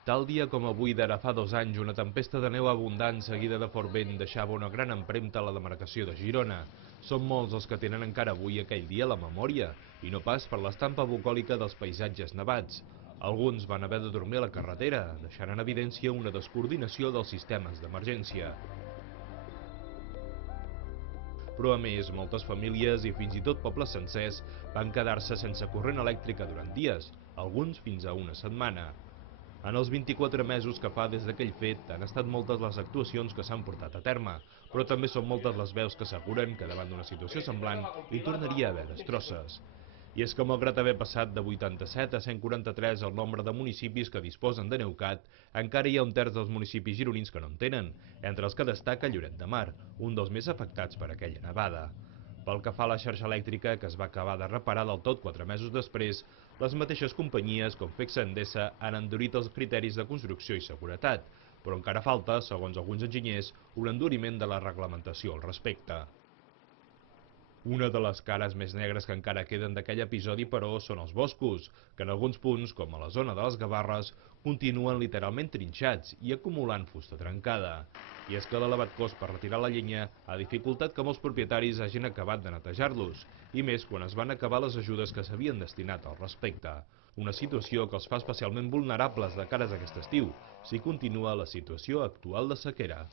Tal dia com avui d'ara fa 2 anys, una tempesta de neu abundant seguida de fort vent deixava una gran empremta a la demarcació de Girona. Són molts els que tenen encara avui aquell dia a la memòria, i no pas per l'estampa bucòlica dels paisatges nevats. Alguns van haver de dormir a la carretera, deixant en evidència una descoordinació dels sistemes d'emergència. Però a més, moltes famílies i fins i tot pobles sencers van quedar-se sense corrent elèctrica durant dies, alguns fins a una setmana. En els 24 mesos que fa des d'aquell fet han estat moltes les actuacions que s'han portat a terme, però també són moltes les veus que asseguren que davant d'una situació semblant hi tornaria a haver destrosses. I és que malgrat haver passat de 87 a 143 el nombre de municipis que disposen de Neucat, encara hi ha un terç dels municipis gironins que no en tenen, entre els que destaca Lloret de Mar, un dels més afectats per aquella nevada. Pel que fa a la xarxa elèctrica, que es va acabar de reparar del tot 4 mesos després, les mateixes companyies com FECSA i Endesa han endurit els criteris de construcció i seguretat, però encara falta, segons alguns enginyers, un enduriment de la reglamentació al respecte. Una de les cares més negres que encara queden d'aquell episodi, però, són els boscos, que en alguns punts, com a la zona de les Gavarres, continuen literalment trinxats i acumulant fusta trencada. I és que l'elevat cost per retirar la llenya ha dificultat que molts propietaris hagin acabat de netejar-los, i més quan es van acabar les ajudes que s'havien destinat al respecte. Una situació que els fa especialment vulnerables de cares a aquest estiu, si continua la situació actual de sequera.